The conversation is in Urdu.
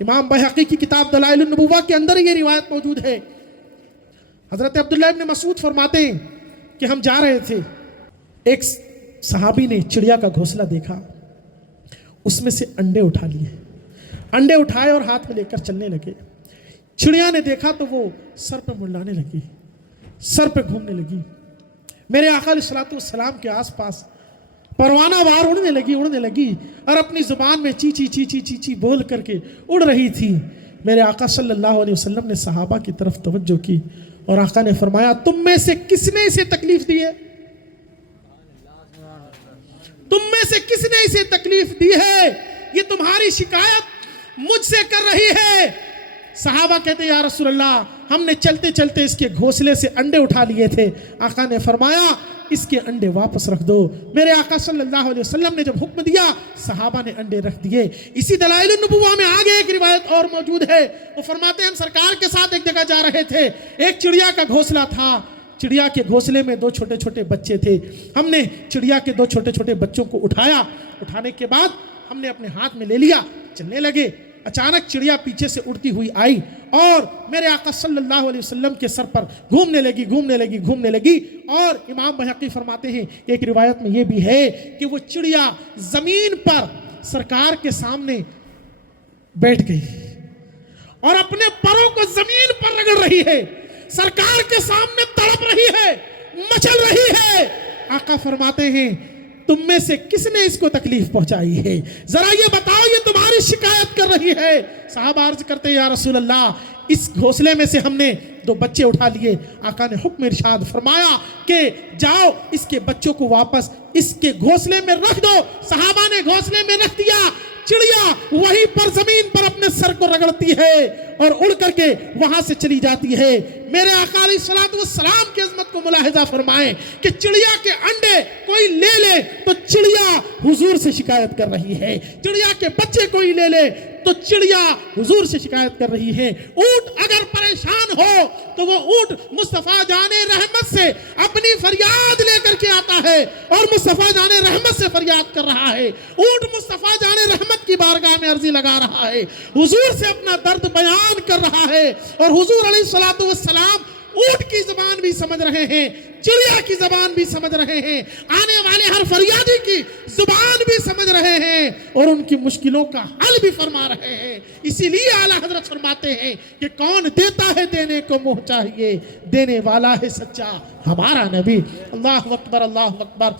امام بحقی کی کتاب دلائل النبوہ کے اندر یہ روایت موجود ہے. حضرت عبداللہ ابن مسعود فرماتے ہیں کہ ہم جا رہے تھے, ایک صحابی نے چڑیا کا گھونسلہ دیکھا, اس میں سے انڈے اٹھا لیے, انڈے اٹھائے اور ہاتھ میں لے کر چلنے لگے. چڑیا نے دیکھا تو وہ سر پہ منڈلانے لگی, سر پہ گھومنے لگی. میرے آقا علیہ السلام کے آس پاس پروانہ وار اڑنے لگی اور اپنی زبان میں چی چی چی چی چی چی بول کر کے اڑ رہی تھی. میرے آقا صلی اللہ علیہ وسلم نے صحابہ کی طرف توجہ کی اور آقا نے فرمایا, تم میں سے کس نے اسے تکلیف دی ہے؟ تم میں سے کس نے اسے تکلیف دی ہے؟ یہ تمہاری شکایت مجھ سے کر رہی ہے. صحابہ کہتے یا رسول اللہ, ہم نے چلتے چلتے اس کے گھونسلے سے انڈے اٹھا لیے تھے. آقا نے فرمایا اس کے انڈے واپس رکھ دو. میرے آقا صلی اللہ علیہ وسلم نے جب حکم دیا, صحابہ نے انڈے رکھ دیے. اسی دلائل النبوہ میں آگے ایک روایت اور موجود ہے. وہ فرماتے ہیں ہم سرکار کے ساتھ ایک جگہ جا رہے تھے, ایک چڑیا کا گھونسلہ تھا. چڑیا کے گھونسلے میں 2 چھوٹے چھوٹے بچے تھے. ہم نے چڑیا کے 2 چھوٹے چھوٹے بچوں کو اٹھایا. اٹھانے کے بعد ہم نے اپنے ہاتھ میں لے لیا, چلنے لگے. اچانک چڑیا پیچھے سے اڑتی ہوئی آئی اور میرے آقا صلی اللہ علیہ وسلم کے سر پر گھومنے لگی. اور امام بحقی فرماتے ہیں کہ ایک روایت میں یہ بھی ہے کہ وہ چڑیا زمین پر سرکار کے سامنے بیٹھ گئی اور اپنے پروں کو زمین پر رگڑ رہی ہے, سرکار کے سامنے تڑپ رہی ہے, مچل رہی ہے. آقا فرماتے ہیں تم میں سے کس نے اس کو تکلیف پہنچائی ہے؟ ذرا یہ بتاؤ, یہ تمہاری شکایت کر رہی ہے. صحابہ عرض کرتے یا رسول اللہ, اس گھونسلے میں سے ہم نے 2 بچے اٹھا لیے. آقا نے حکم ارشاد فرمایا کہ جاؤ اس کے بچوں کو واپس اس کے گھونسلے میں رکھ دو. صحابہ نے گھونسلے میں رکھ دیا. چڑیا وہیں پر زمین پر اپنے سر کو رگڑتی ہے اور اڑ کر کے وہاں سے چلی جاتی ہے. میرے آقا علیہ السلام کی عظمت کو ملاحظہ فرمائیں کہ چڑیا کے انڈے کوئی لے لے تو چڑیا حضور سے شکایت کر رہی ہے, چڑیا کے بچے کوئی لے لے تو چڑیا حضور سے شکایت کر رہی ہے. اونٹ اگر پریشان ہو تو وہ اونٹ مصطفیٰ جان رحمت سے اپنی فریاد لے کر کے آتا ہے اور مصطفیٰ جان رحمت سے فریاد کر رہا ہے. اونٹ مصطفیٰ جان رحمت کی بارگاہ میں عرضی لگا رہا ہے, حضور سے اپنا درد بیان کر رہا ہے. اور حضور علیہ السلام اونٹ کی زبان بھی سمجھ رہے ہیں, چڑیا کی زبان بھی سمجھ رہے ہیں, آنے والے ہر فریادی کی زبان بھی سمجھ رہے ہیں اور ان کی مشکلوں کا حل بھی فرما رہے ہیں. اسی لیے اعلیٰ حضرت فرماتے ہیں کہ کون دیتا ہے دینے کو منہ چاہیے, دینے والا ہے سچا ہمارا نبی. اللہ اکبر, اللہ اکبر.